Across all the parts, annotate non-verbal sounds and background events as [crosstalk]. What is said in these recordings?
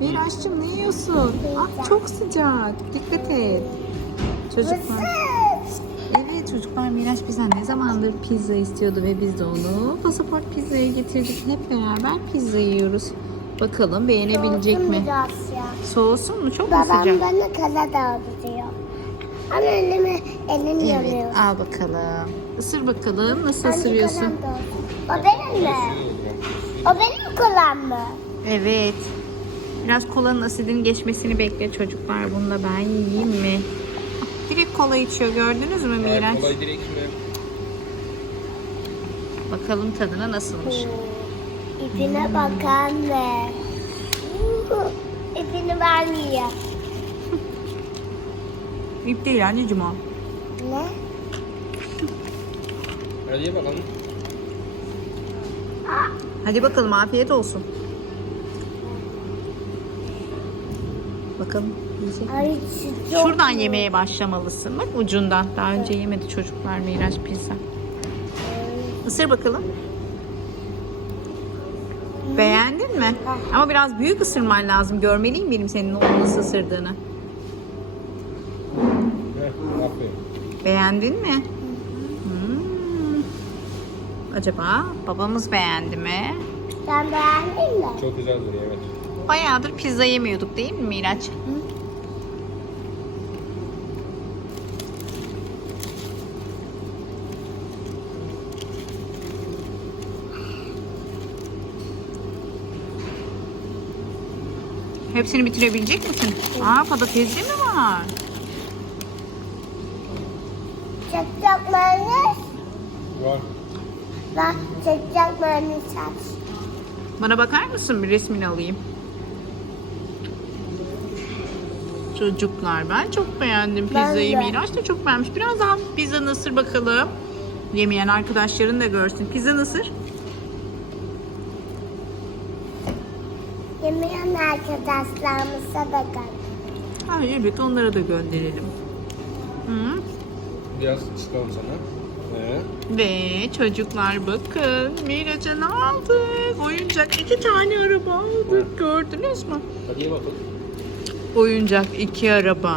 Miraç'cığım ne yiyorsun? Ah çok sıcak. Dikkat et. Çocuklar. Evet çocuklar Miraç bizden ne zamandır pizza istiyordu ve biz de onu pasaport pizzaya getirdik. Hep beraber pizza yiyoruz. Bakalım beğenebilecek Soğusun mi? Soğusun mu? Çok mu Babam sıcak? bana kala dağıtıyor. Ama elimi, elim Evet yanıyor. al bakalım. Isır bakalım nasıl Hangi ısırıyorsun? O benim mi? O benim kolam mı? Evet. Biraz kolanın asidin geçmesini bekle çocuklar. Bunu da ben yiyeyim mi? Direkt kola içiyor gördünüz mü Miraç? Kolay direkt mi? Bakalım tadına nasılmış. Hmm. İpine bakan ve [laughs] İpini ben yiyeyim. [laughs] İp değil anneciğim o. Ne? Hadi bakalım. Hadi bakalım afiyet olsun. Bakalım yiyecek mi? Ay çok Şuradan yemeye başlamalısın. Bak ucundan. Daha önce yemedi çocuklar Miraç pizza. Isır bakalım. Beğendin mi? Ama biraz büyük ısırman lazım. Görmeliyim benim senin onu nasıl ısırdığını. Beğendin mi? Hmm. Acaba babamız beğendi mi? Sen beğendin mi? Çok güzel duruyor evet. Bayağıdır pizza yemiyorduk değil mi Miraç? Hepsini bitirebilecek misin? Aa patatesli mi var? Çakacak mayonez. Var. Bak çakacak mayonez. Bana bakar mısın? Bir resmini alayım. Çocuklar ben çok beğendim Ben pizzayı. de. Miraç da çok beğenmiş. Biraz daha pizza nasır bakalım. Yemeyen arkadaşların da görsün. Pizza nasır? Yemeyen arkadaşlarımıza da gel. Ha, evet onlara da gönderelim. Hı? Biraz çıkalım sana. Ve çocuklar bakın Miraç'a ne aldık? Oyuncak iki tane araba aldık. Gördünüz mü? Hadi ye bakalım. Oyuncak iki araba.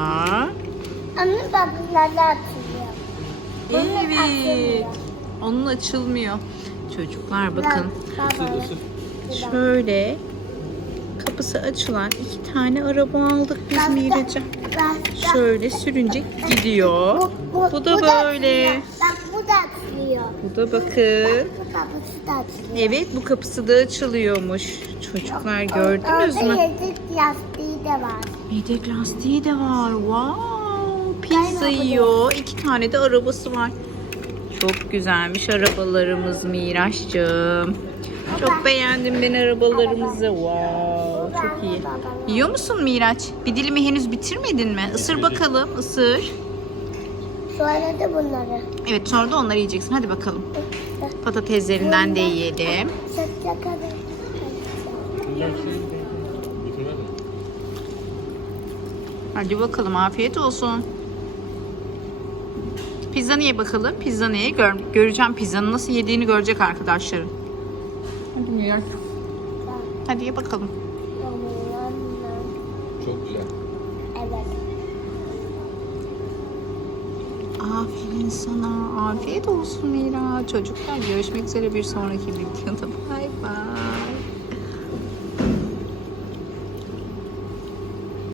Ama babamlarla atılıyor. Bunun Evet. Onun açılmıyor. Çocuklar bakın. Baba. Şöyle kapısı açılan iki tane araba aldık biz Miraç'a. bak, bak. Şöyle sürünce gidiyor. Bu da böyle. Bak bu da açılıyor. Bu da bakın. Bu kapısı da açılıyor. Evet bu kapısı da açılıyormuş. Çocuklar gördünüz Orada mü? yedek lastiği de var. Yedek lastiği de var. Wow. Pizza yiyor. İki tane de arabası var. Çok güzelmiş arabalarımız Miraç'cığım. Çok beğendim ben arabalarımızı. Wow. Çok iyi. Yiyor musun Miraç? Bir dilimi henüz bitirmedin mi? Isır bakalım. ısır. Sonra da bunları. Evet sonra da onları yiyeceksin. Hadi bakalım. Patateslerinden de yiyelim. Çakacak kadar. Güzel bir şey. Bitirmedin. Hadi bakalım afiyet olsun. Pizza niye bakalım? Pizza neye? Gör, göreceğim pizzanın nasıl yediğini görecek arkadaşların. Hadi Miraç. Hadi ye bakalım. Çok güzel. Evet. Aferin sana. Afiyet olsun Mira. Çocuklar görüşmek üzere bir sonraki videoda. Bay bay.